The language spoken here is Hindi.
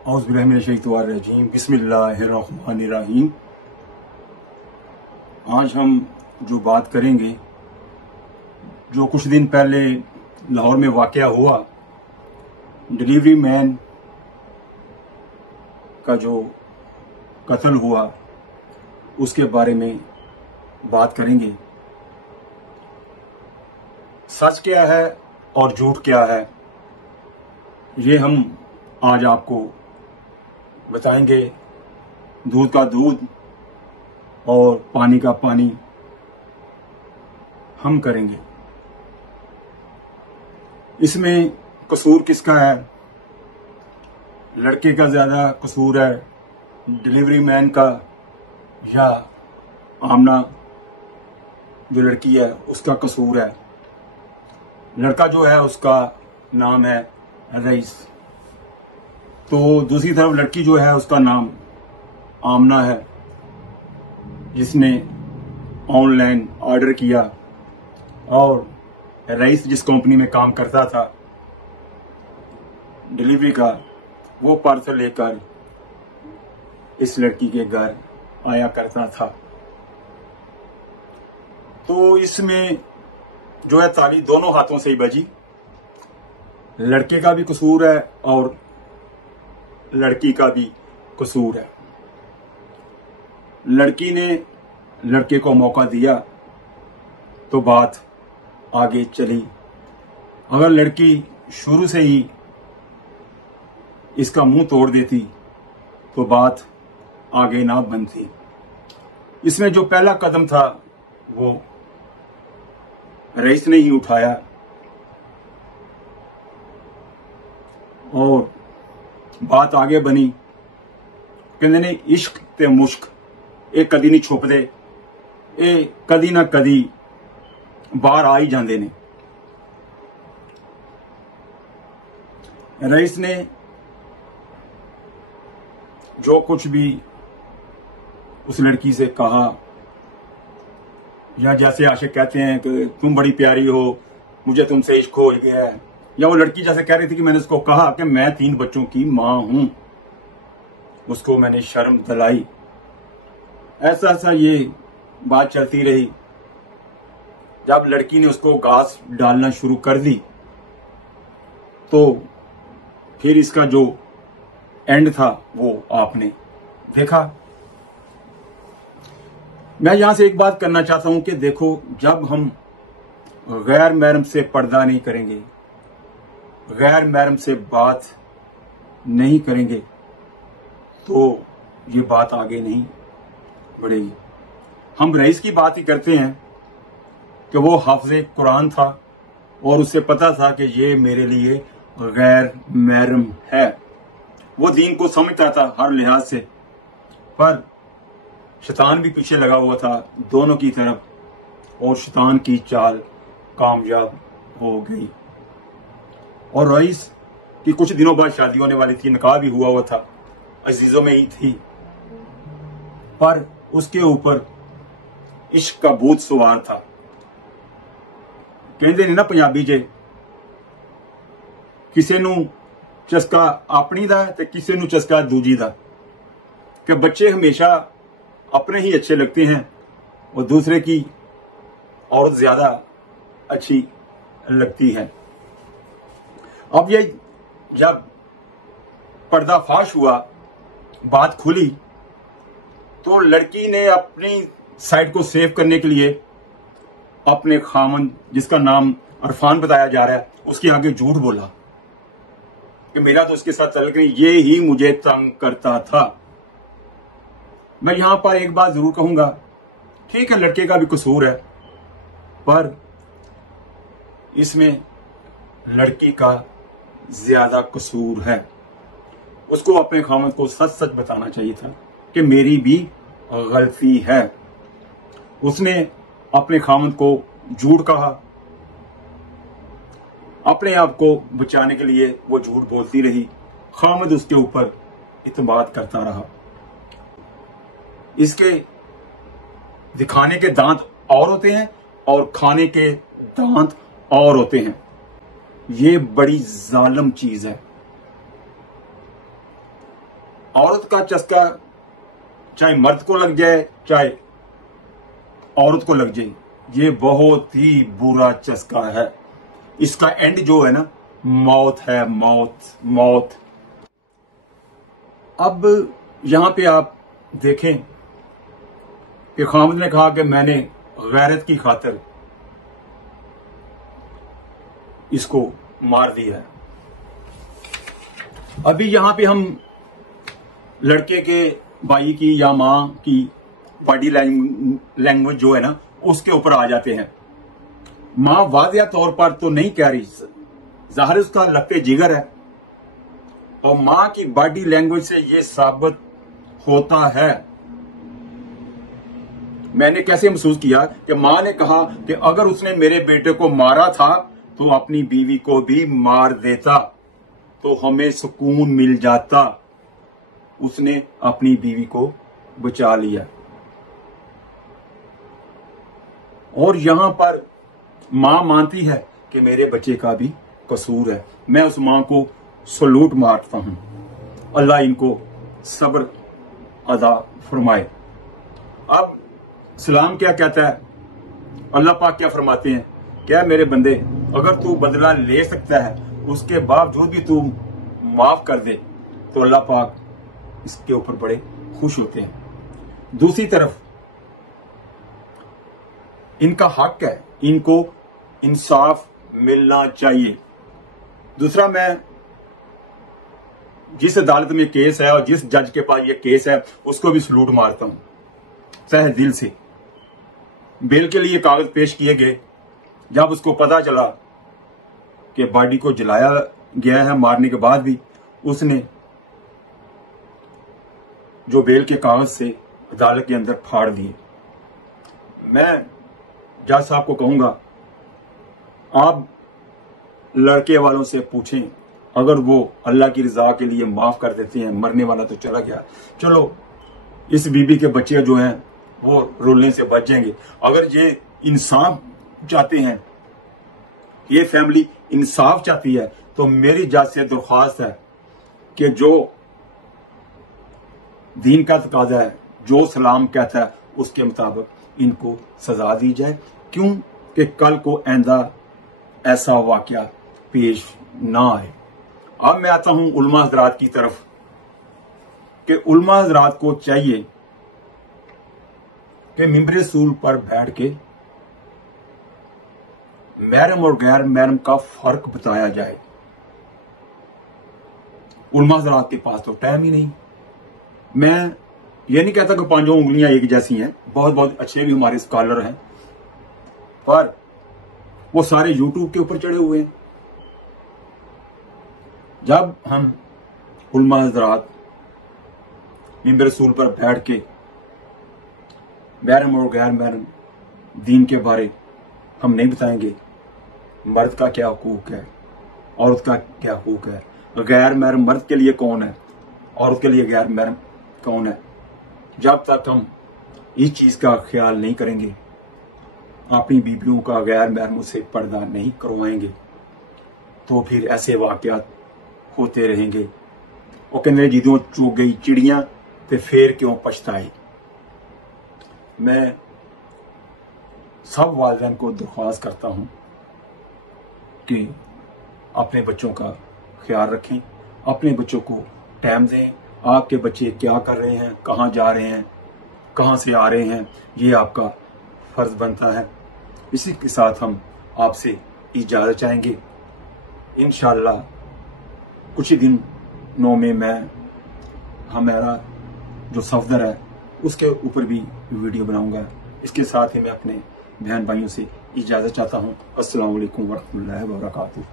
औज़ुबिल्लाहिमिनश्शैतानिर्रजीम बिस्मिल्लाहिर्रहमानिर्रहीम। आज हम जो बात करेंगे, जो कुछ दिन पहले लाहौर में वाक़या हुआ, डिलीवरी मैन का जो कत्ल हुआ उसके बारे में बात करेंगे। सच क्या है और झूठ क्या है, ये हम आज आपको बताएंगे। दूध का दूध और पानी का पानी हम करेंगे। इसमें कसूर किसका है? लड़के का ज्यादा कसूर है, डिलीवरी मैन का, या आमना जो लड़की है उसका कसूर है? लड़का जो है उसका नाम है रईस, तो दूसरी तरफ लड़की जो है उसका नाम आमना है, जिसने ऑनलाइन ऑर्डर किया और रईस जिस कंपनी में काम करता था डिलीवरी का, वो पार्सल लेकर इस लड़की के घर आया करता था। तो इसमें जो है ताली दोनों हाथों से ही बजी। लड़के का भी कसूर है और लड़की का भी कसूर है। लड़की ने लड़के को मौका दिया तो बात आगे चली। अगर लड़की शुरू से ही इसका मुंह तोड़ देती तो बात आगे ना बनती। इसमें जो पहला कदम था वो रईस ने ही उठाया और बात आगे बनी। कहते ने इश्क ते मुश्क ये कदी नहीं छुपदे, ये कदी ना कदी बाहर आ ही जाते ने। रईस ने जो कुछ भी उस लड़की से कहा, या जैसे आशिक कहते हैं कि तुम बड़ी प्यारी हो, मुझे तुमसे इश्क हो गया है, या वो लड़की जैसे कह रही थी कि मैंने उसको कहा कि मैं 3 बच्चों की मां हूं, उसको मैंने शर्म दिलाई। ऐसा ये बात चलती रही। जब लड़की ने उसको घास डालना शुरू कर दी तो फिर इसका जो एंड था वो आपने देखा। मैं यहां से एक बात करना चाहता हूं कि देखो, जब हम गैर महरम से पर्दा नहीं करेंगे, गैर महरम से बात नहीं करेंगे, तो ये बात आगे नहीं बढ़ेगी। हम रईस की बात ही करते हैं कि वो हाफिज़े कुरान था और उसे पता था कि ये मेरे लिए गैर महरम है। वो दीन को समझता था हर लिहाज से, पर शैतान भी पीछे लगा हुआ था दोनों की तरफ, और शैतान की चाल कामयाब हो गई। और रईस की कुछ दिनों बाद शादी होने वाली थी, निकाह भी हुआ था, अजीजों में ही थी, पर उसके ऊपर इश्क का भूत सवार था। कहते ने ना पंजाबी च, किसी नू चस्का अपनी दा ते किसी नू चस्का दूजी दा, कि बच्चे हमेशा अपने ही अच्छे लगते हैं और दूसरे की औरत ज्यादा अच्छी लगती है। अब ये जब पर्दाफाश हुआ, बात खुली, तो लड़की ने अपनी साइड को सेव करने के लिए अपने खामन, जिसका नाम अरफान बताया जा रहा है, उसके आगे झूठ बोला कि मेरा तो उसके साथ तल्लुक नहीं, ये ही मुझे तंग करता था। मैं यहां पर एक बात जरूर कहूंगा, ठीक है लड़के का भी कसूर है, पर इसमें लड़की का ज्यादा कसूर है। उसको अपने खामन को सच सच बताना चाहिए था कि मेरी भी गलती है। उसने अपने खामन को झूठ कहा, अपने आप को बचाने के लिए वो झूठ बोलती रही। खामद उसके ऊपर इत्मीनान करता रहा। इसके दिखाने के दांत और होते हैं और खाने के दांत और होते हैं। ये बड़ी जालिम चीज है। औरत का चस्का चाहे मर्द को लग जाए चाहे औरत को लग जाए, ये बहुत ही बुरा चस्का है। इसका एंड जो है ना, मौत है, मौत मौत। अब यहां पे आप देखें कि खामद ने कहा कि मैंने गैरत की खातिर इसको मार दिया है। अभी यहां पे हम लड़के के भाई की या मां की बॉडी लैंग्वेज जो है ना, उसके ऊपर आ जाते हैं। मां वादिया तौर पर तो नहीं कह रही, जाहिर उसका लगते जिगर है, और मां की बॉडी लैंग्वेज से यह साबित होता है। मैंने कैसे महसूस किया कि मां ने कहा कि अगर उसने मेरे बेटे को मारा था तो अपनी बीवी को भी मार देता तो हमें सुकून मिल जाता। उसने अपनी बीवी को बचा लिया। और यहां पर मां मानती है कि मेरे बच्चे का भी कसूर है। मैं उस मां को सलूट मारता हूं। अल्लाह इनको सब्र अदा फरमाए। अब सलाम क्या कहता है, अल्लाह पाक क्या फरमाते हैं, क्या मेरे बंदे, अगर तू बदला ले सकता है उसके बावजूद भी तू माफ कर दे तो अल्लाह पाक इसके ऊपर बड़े खुश होते हैं। दूसरी तरफ इनका हक है, इनको इंसाफ मिलना चाहिए। दूसरा, मैं जिस अदालत में केस है और जिस जज के पास ये केस है उसको भी सलूट मारता हूं तहे दिल से। बेल के लिए कागज पेश किए गए, जब उसको पता चला कि बॉडी को जलाया गया है, मारने के बाद भी उसने जो बेल के कागज से अदालत के अंदर फाड़ दिए। मैं जज साहब को कहूंगा, आप लड़के वालों से पूछें, अगर वो अल्लाह की रजा के लिए माफ कर देते हैं, मरने वाला तो चला गया, चलो इस बीबी के बच्चे जो हैं वो रोलने से बच जाएंगे। अगर ये इंसाफ चाहते हैं, ये फैमिली इंसाफ चाहती है, तो मेरी जज से दरख्वास्त है कि जो दीन का तकाजा है, जो सलाम कहता है, उसके मुताबिक इनको सजा दी जाए। क्यों कि कल को आइंदा ऐसा वाकया पेश ना आए। अब मैं आता हूं उलमा हजरात की तरफ कि उलमा हजरात को चाहिए कि मिंबर रसूल पर बैठ के महरम और गैर महरम का फर्क बताया जाए। उलमा हजरात के पास तो टाइम ही नहीं। मैं ये नहीं कहता कि पांचों उंगलियां एक जैसी हैं, बहुत बहुत अच्छे भी हमारे स्कॉलर हैं, पर वो सारे यूट्यूब के ऊपर चढ़े हुए हैं। जब हम उलमा हजरात मिंबर रसूल पर बैठ के महरम और गैर महरम दीन के बारे हम नहीं बताएंगे, मर्द का क्या हुकूक है, औरत का क्या हुकूक है, गैर महरम मर्द के लिए कौन है, औरत के लिए गैर महरम कौन है, जब तक हम इस चीज का ख्याल नहीं करेंगे, अपनी बीबियों का गैर महरम से पर्दा नहीं करवाएंगे, तो फिर ऐसे वाकयात होते रहेंगे। वो कहने जिदों चुग गई चिड़ियां ते फिर क्यों पछताए। मैं सब वालिदैन को दरख्वास्त करता हूं कि अपने बच्चों का ख्याल रखें, अपने बच्चों को टाइम दें। आपके बच्चे क्या कर रहे हैं, कहाँ जा रहे हैं, कहाँ से आ रहे हैं, ये आपका फर्ज बनता है। इसी के साथ हम आपसे इजाज़त चाहेंगे। इंशाअल्लाह कुछ ही दिनों में मैं हमारा जो सफदर है उसके ऊपर भी वीडियो बनाऊंगा। इसके साथ ही मैं अपने बहन भाइयों से इजाज़त चाहता हूँ। अस्सलाम वालेकुम वरहमतुल्लाहि व बरकातुहू।